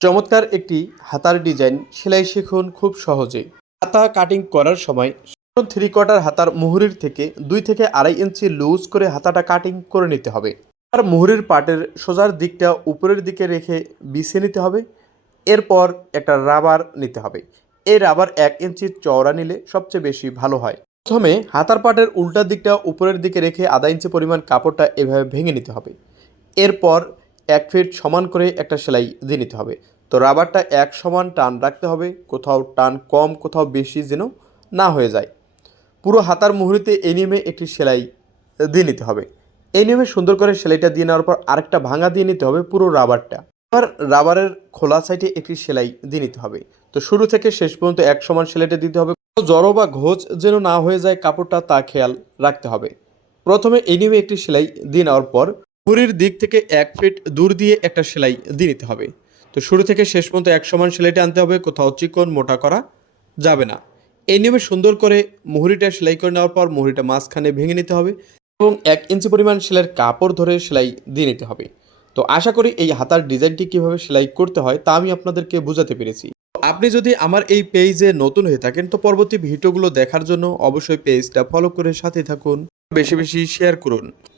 চমৎকার একটি হাতার ডিজাইন, সেলাই শিখুন খুব সহজে হাতা কাটিং করার সময় থ্রি কোয়ার্টার হাতার মুহুরির থেকে দুই থেকে আড়াই ইঞ্চি লুজ করে হাতাটা কাটিং করে নিতে হবে। আর মুহুরির পাটের সোজার দিকটা উপরের দিকে রেখে বিছিয়ে নিতে হবে। এরপর একটা রাবার নিতে হবে। এই রাবার এক ইঞ্চি চওড়া নিলে সবচেয়ে বেশি ভালো হয়। প্রথমে হাতার পাটের উল্টা দিকটা উপরের দিকে রেখে আধা ইঞ্চি পরিমাণ কাপড়টা এভাবে ভেঙে নিতে হবে। এরপর এক ফিট সমান করে একটা সেলাই দিয়ে নিতে হবে। তো রাবারটা এক সমান টান রাখতে হবে, কোথাও টান কম, কোথাও বেশি যেন না হয়ে যায়। পুরো হাতার মুহুরিতে এই নিয়মে একটি সেলাই দিয়ে নিতে হবে। এই নিয়মে সুন্দর করে সেলাইটা দিয়ে নেওয়ার পর আরেকটা ভাঙা দিয়ে নিতে হবে পুরো রাবারটা। এবার রাবারের খোলা সাইডে একটি সেলাই দিয়ে নিতে হবে। তো শুরু থেকে শেষ পর্যন্ত এক সমান সেলাইটা দিতে হবে। জড়ো বা ঘোচ যেন না হয়ে যায়, কাপড়টা তা খেয়াল রাখতে হবে। প্রথমে এই নিয়মে একটি সেলাই দিয়ে নেওয়ার পর পুরীর দিক থেকে এক ফিট দূর দিয়ে একটা সেলাই দিয়ে নিতে হবে। তো শুরু থেকে শেষ পর্যন্ত এক সমান সেলাইটা আনতে হবে, কোথাও চিকন মোটা করা যাবে না। এই নিয়মে সুন্দর করে মুহুরিটা সেলাই করে নেওয়ার পর মুহুরিটা মাঝখানে ভেঙে নিতে হবে এবং এক ইঞ্চি পরিমাণ সেলাইয়ের কাপড় ধরে সেলাই দিয়ে নিতে হবে। তো আশা করি এই হাতার ডিজাইনটি কীভাবে সেলাই করতে হয় তা আমি আপনাদেরকে বোঝাতে পেরেছি। আপনি যদি আমার এই পেজে নতুন হয়ে থাকেন, তো পরবর্তী ভিডিওগুলো দেখার জন্য অবশ্যই পেজটা ফলো করে সাথে থাকুন। বেশি বেশি শেয়ার করুন।